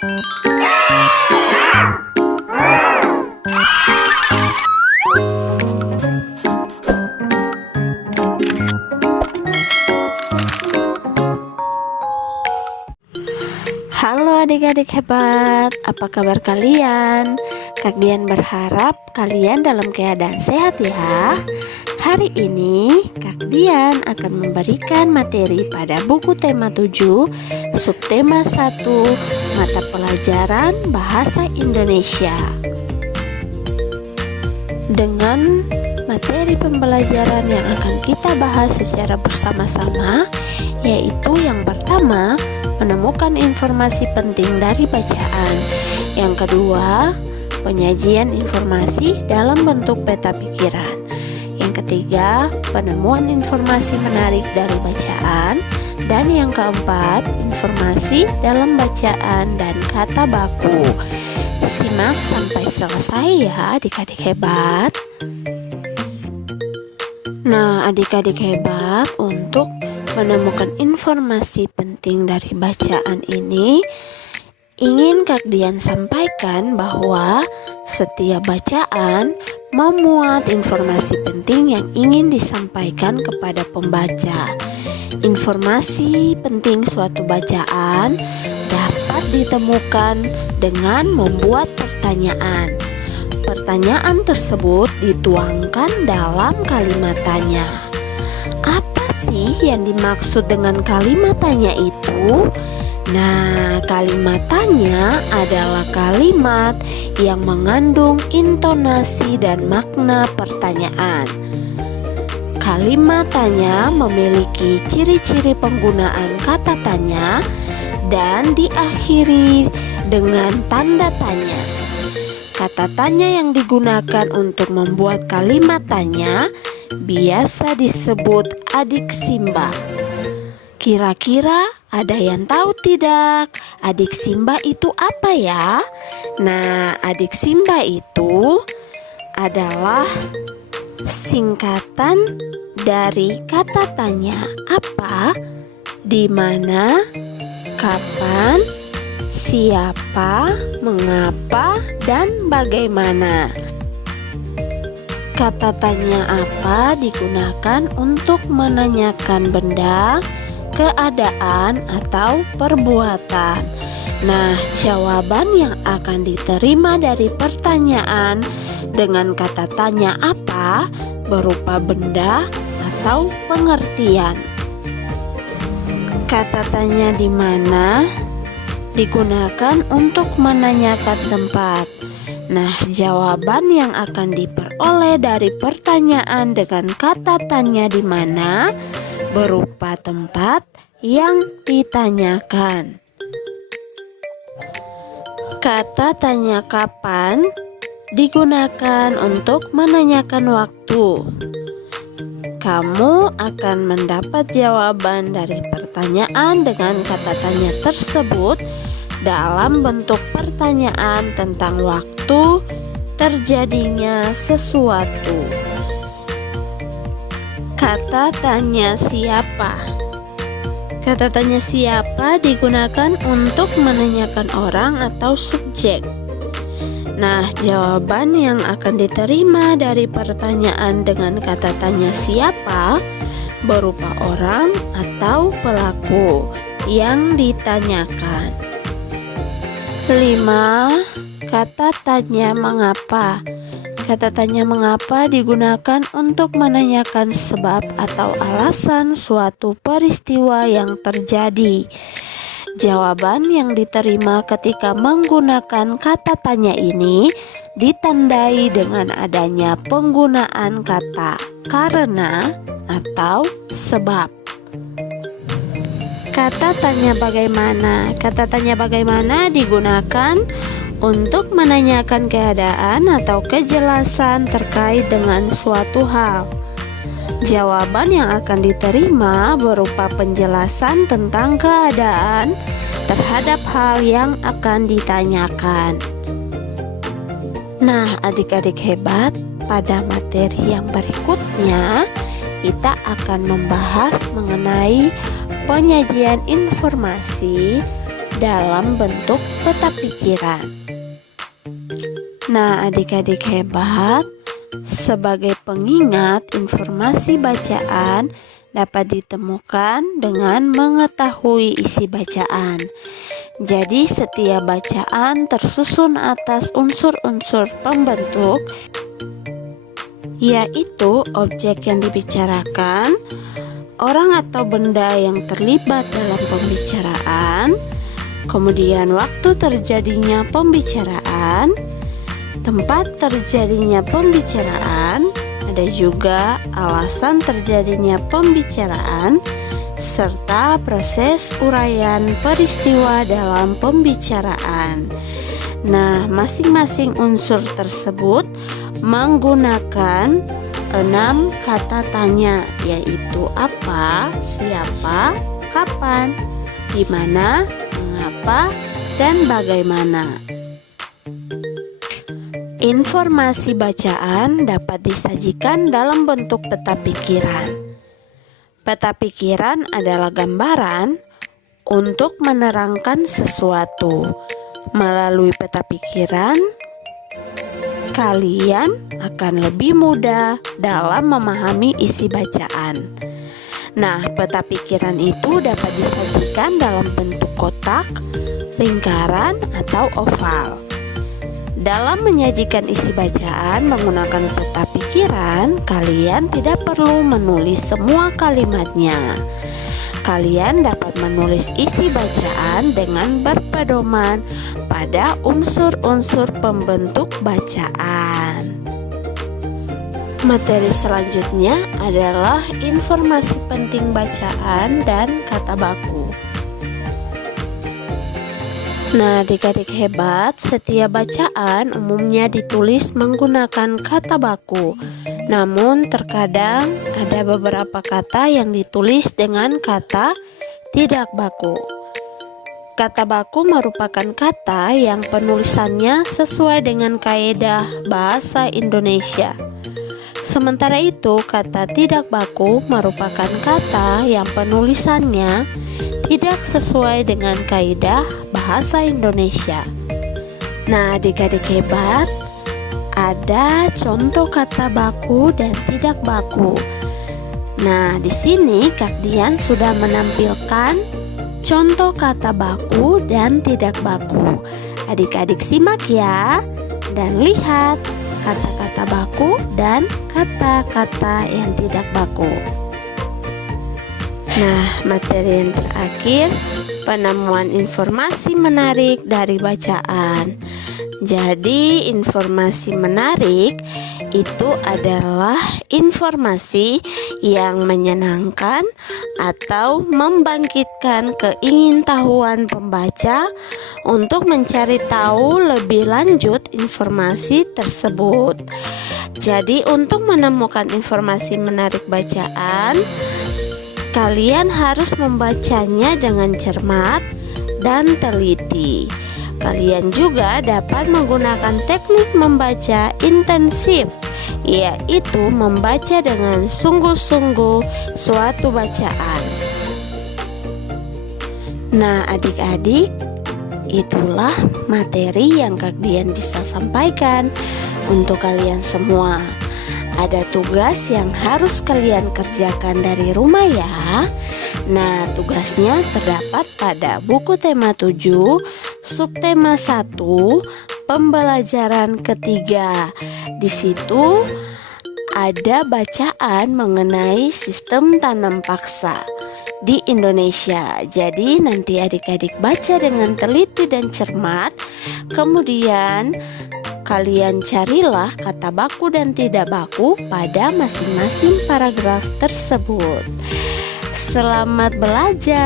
Halo adik-adik hebat, apa kabar kalian? Kak Dian berharap kalian dalam keadaan sehat ya. Hari ini Kak Dian akan memberikan materi pada buku tema 7, subtema 1, mata pelajaran Bahasa Indonesia. Dengan materi pembelajaran yang akan kita bahas secara bersama-sama, yaitu yang pertama, menemukan informasi penting dari bacaan. Yang kedua, penyajian informasi dalam bentuk peta pikiran. Yang ketiga, penemuan informasi menarik dari bacaan. Dan yang keempat, informasi dalam bacaan dan kata baku. Simak sampai selesai ya adik-adik hebat. Nah, adik-adik hebat, untuk menemukan informasi penting dari bacaan ini, ingin Kak Dian sampaikan bahwa setiap bacaan memuat informasi penting yang ingin disampaikan kepada pembaca. Informasi penting suatu bacaan dapat ditemukan dengan membuat pertanyaan. Pertanyaan tersebut dituangkan dalam kalimat tanya. Apa sih yang dimaksud dengan kalimat tanya itu? Nah, kalimat tanya adalah kalimat yang mengandung intonasi dan makna pertanyaan. Kalimat tanya memiliki ciri-ciri penggunaan kata tanya dan diakhiri dengan tanda tanya. Kata tanya yang digunakan untuk membuat kalimat tanya biasa disebut adiksimba. Kira-kira ada yang tahu tidak? Adiksimba itu apa ya? Nah, adiksimba itu adalah singkatan dari kata tanya apa, di mana, kapan, siapa, mengapa, dan bagaimana. Kata tanya apa digunakan untuk menanyakan benda, keadaan, atau perbuatan. Nah, jawaban yang akan diterima dari pertanyaan dengan kata tanya apa berupa benda atau pengertian. Kata tanya di mana digunakan untuk menanyakan tempat. Nah, jawaban yang akan diperoleh dari pertanyaan dengan kata tanya di mana berupa tempat yang ditanyakan. Kata tanya kapan digunakan untuk menanyakan waktu. Kamu akan mendapat jawaban dari pertanyaan dengan kata tanya tersebut dalam bentuk pertanyaan tentang waktu terjadinya sesuatu. Kata tanya siapa. Kata tanya siapa digunakan untuk menanyakan orang atau subjek. Nah, jawaban yang akan diterima dari pertanyaan dengan kata tanya siapa berupa orang atau pelaku yang ditanyakan. 5. Kata tanya mengapa. Kata tanya mengapa digunakan untuk menanyakan sebab atau alasan suatu peristiwa yang terjadi. Jawaban yang diterima ketika menggunakan kata tanya ini ditandai dengan adanya penggunaan kata karena atau sebab. Kata tanya bagaimana. Kata tanya bagaimana digunakan untuk menanyakan keadaan atau kejelasan terkait dengan suatu hal. Jawaban yang akan diterima berupa penjelasan tentang keadaan terhadap hal yang akan ditanyakan. Nah, adik-adik hebat, pada materi yang berikutnya kita akan membahas mengenai penyajian informasi dalam bentuk peta pikiran. Nah, adik-adik hebat, sebagai pengingat, informasi bacaan dapat ditemukan dengan mengetahui isi bacaan. Jadi, setiap bacaan tersusun atas unsur-unsur pembentuk, yaitu objek yang dibicarakan, orang atau benda yang terlibat dalam pembicaraan, kemudian waktu terjadinya pembicaraan, tempat terjadinya pembicaraan, ada juga alasan terjadinya pembicaraan, serta proses uraian peristiwa dalam pembicaraan. Nah, masing-masing unsur tersebut menggunakan 6 kata tanya, yaitu apa, siapa, kapan, di mana, mengapa, dan bagaimana. Informasi bacaan dapat disajikan dalam bentuk peta pikiran. Peta pikiran adalah gambaran untuk menerangkan sesuatu. Melalui peta pikiran, kalian akan lebih mudah dalam memahami isi bacaan. Nah, peta pikiran itu dapat disajikan dalam bentuk kotak, lingkaran, atau oval. Dalam menyajikan isi bacaan menggunakan peta pikiran, kalian tidak perlu menulis semua kalimatnya. Kalian dapat menulis isi bacaan dengan berpedoman pada unsur-unsur pembentuk bacaan. Materi selanjutnya adalah informasi penting bacaan dan kata baku. Nah, adik-adik hebat, setiap bacaan umumnya ditulis menggunakan kata baku. Namun terkadang ada beberapa kata yang ditulis dengan kata tidak baku. Kata baku merupakan kata yang penulisannya sesuai dengan kaidah bahasa Indonesia. Sementara itu, kata tidak baku merupakan kata yang penulisannya tidak sesuai dengan kaidah bahasa Indonesia. Nah, adik-adik hebat, ada contoh kata baku dan tidak baku. Nah, di sini Kak Dian sudah menampilkan contoh kata baku dan tidak baku. Adik-adik simak ya dan lihat kata-kata baku dan kata-kata yang tidak baku. Nah, materi yang terakhir, penemuan informasi menarik dari bacaan. Jadi, informasi menarik itu adalah informasi yang menyenangkan atau membangkitkan keingintahuan pembaca untuk mencari tahu lebih lanjut informasi tersebut. Jadi, untuk menemukan informasi menarik bacaan, kalian harus membacanya dengan cermat dan teliti. Kalian juga dapat menggunakan teknik membaca intensif, yaitu membaca dengan sungguh-sungguh suatu bacaan. Nah, adik-adik, itulah materi yang Kak Dian bisa sampaikan untuk kalian semua. Ada tugas yang harus kalian kerjakan dari rumah ya. Nah, tugasnya terdapat pada buku tema 7, subtema 1, pembelajaran ketiga. Di situ ada bacaan mengenai sistem tanam paksa di Indonesia. Jadi nanti adik-adik baca dengan teliti dan cermat. Kemudian kalian carilah kata baku dan tidak baku pada masing-masing paragraf tersebut. Selamat belajar.